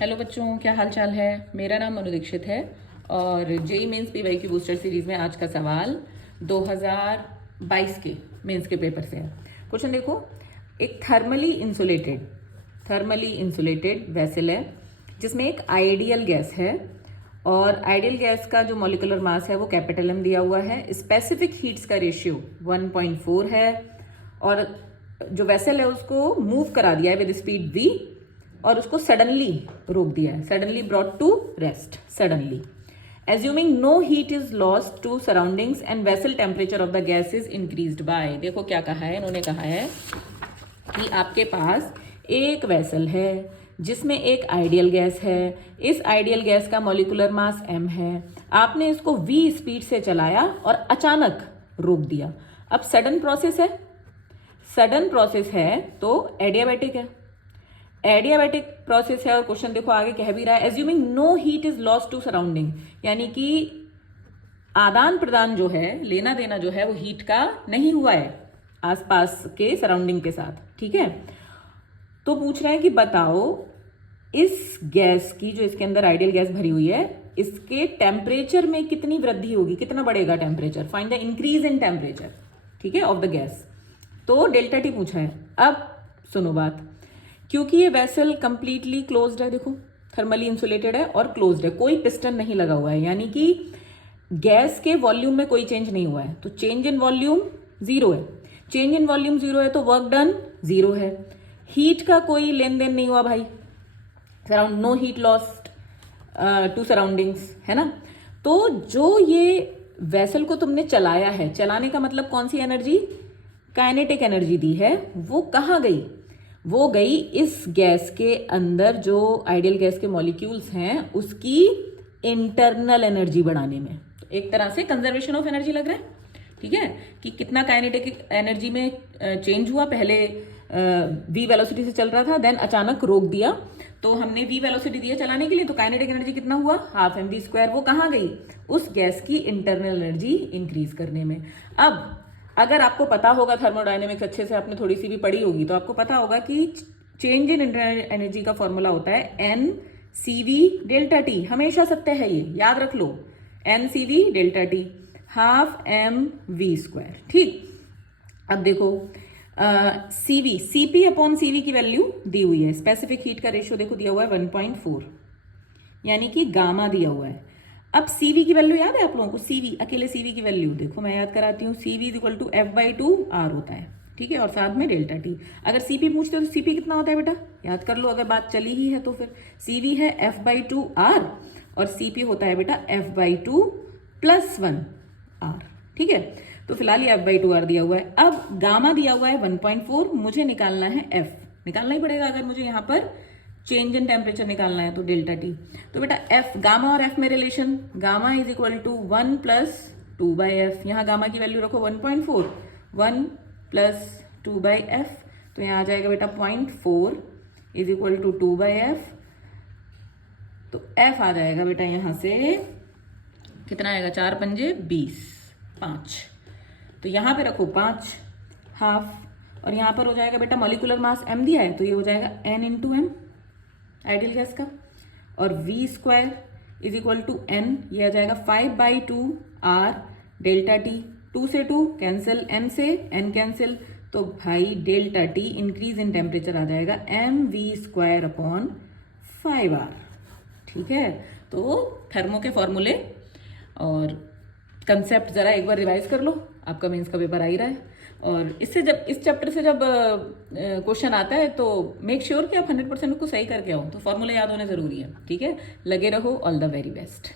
Hello बच्चों, क्या हाल चाल है। मेरा नाम मनु दीक्षित है और JEE Mains PYQ booster series में आज का सवाल 2022 के मेंस के पेपर से है। क्वेश्चन देखो, एक थर्मली इंसुलेटेड वेसल है जिसमें एक आइडियल गैस है और आइडियल गैस का जो मॉलिक्यूलर मास है वो कैपिटल एम दिया हुआ है। स्पेसिफिक हीट्स का रेशियो 1.4 है और जो वेसल है उसको मूव करा दिया है विद स्पीड v और उसको सडनली रोक दिया है, suddenly brought to rest, suddenly assuming no heat is lost to surroundings and vessel temperature of the gas is increased by. देखो क्या कहा है इन्होंने, कहा है कि आपके पास एक वेसल है जिसमें एक आइडियल गैस है। इस आइडियल गैस का मॉलिक्यूलर मास m है। आपने इसको v स्पीड से चलाया और अचानक रोक दिया। अब सडन प्रोसेस है तो एडियाबैटिक है, एडियाबैटिक प्रोसेस है और क्वेश्चन देखो आगे कह भी रहा है assuming no heat is lost to surrounding, यानी कि आदान प्रदान जो है, लेना देना जो है वो हीट का नहीं हुआ है आसपास के सराउंडिंग के साथ। ठीक है, तो पूछ रहा है कि बताओ इस गैस की, जो इसके अंदर आइडियल गैस भरी हुई है, इसके टेम्परेचर में कितनी वृद्धि होगी, कितना बढ़ेगा temperature, find the increase in temperature, ठीक है, ऑफ द गैस। तो डेल्टा टी पूछा है। अब सुनो बात, क्योंकि ये वेसल कंप्लीटली क्लोज्ड है, देखो थर्मली इंसुलेटेड है और क्लोज्ड है, कोई पिस्टन नहीं लगा हुआ है, यानी कि गैस के वॉल्यूम में कोई चेंज नहीं हुआ है, तो चेंज इन वॉल्यूम जीरो है। चेंज इन वॉल्यूम जीरो है तो वर्क डन जीरो है। हीट का कोई लेन देन नहीं हुआ भाई, around no heat lost to surroundings, है ना। तो जो ये वेसल को तुमने चलाया है, चलाने का मतलब कौन सी एनर्जी, काइनेटिक एनर्जी दी है, वो कहाँ गई, वो गई इस गैस के अंदर जो आइडियल गैस के मॉलिक्यूल्स हैं उसकी इंटरनल एनर्जी बढ़ाने में। तो एक तरह से कंजर्वेशन ऑफ एनर्जी लग रहा है, ठीक है, कि कितना काइनेटिक एनर्जी में चेंज हुआ। पहले v वेलोसिटी से चल रहा था, देन अचानक रोक दिया, तो हमने v वेलोसिटी दिया चलाने के लिए, तो काइनेटिक एनर्जी कितना हुआ, हाफ mv²। वो कहाँ गई, उस गैस की इंटरनल एनर्जी इंक्रीज करने में। अब अगर आपको पता होगा थर्मोडायनेमिक्स अच्छे से, आपने थोड़ी सी भी पढ़ी होगी, तो आपको पता होगा कि चेंज इन इंटरनल एनर्जी का फॉर्मूला होता है NCV डेल्टा टी। हमेशा सत्य है ये, याद रख लो, NCV delta T half mv²। ठीक, अब देखो CP अपॉन CV की वैल्यू दी हुई है, स्पेसिफिक हीट का रेशियो देखो दिया हुआ है 1.4, यानी कि गामा दिया हुआ है। अब CV की वैल्यू याद है आप लोगों को, CV अकेले CV की वैल्यू देखो मैं याद कराती हूँ, CV is equal to F/2R होता है, ठीक है, और साथ में डेल्टा टी। अगर CP पूछते हो तो CP कितना होता है बेटा, याद कर लो, अगर बात चली ही है तो फिर CV है F/2R और CP होता है बेटा F/2 + 1R, ठीक है। तो फिलहाल ये F/2R दिया हुआ है। अब गामा दिया हुआ है 1.4, मुझे निकालना है F, निकालना ही पड़ेगा अगर मुझे यहाँ पर चेंज इन टेम्परेचर निकालना है तो डेल्टा टी। तो बेटा F, गामा और F में relation, gamma is equal to 1 + 2/f, यहाँ गामा की वैल्यू रखो 1.4, 1 + 2/f, तो यहाँ आ जाएगा बेटा 0.4 इज इक्वल टू 2/f। तो F आ जाएगा बेटा यहाँ से कितना आएगा, 4 × 5 = 20, 5, तो यहाँ पे रखो 5 हाफ, और यहाँ पर हो जाएगा बेटा मॉलिक्यूलर मास m दिया है तो ये हो जाएगा n × m आइडियल गैस का, और v² is equal to n, ये आ जाएगा 5/2R डेल्टा टी, 2 से 2 कैंसिल, n से n कैंसिल, तो भाई delta T increase in temperature आ जाएगा mv² / 5R, ठीक है। तो थर्मो के फॉर्मूले और कंसेप्ट जरा एक बार रिवाइज कर लो, आपका मेंस का पेपर आ ही रहा है। और इससे जब इस चैप्टर से जब क्वेश्चन आता है तो मेक श्योर कि आप 100% को सही करके आओ, तो फॉर्मूला याद होने जरूरी है, ठीक है। लगे रहो, ऑल द वेरी बेस्ट।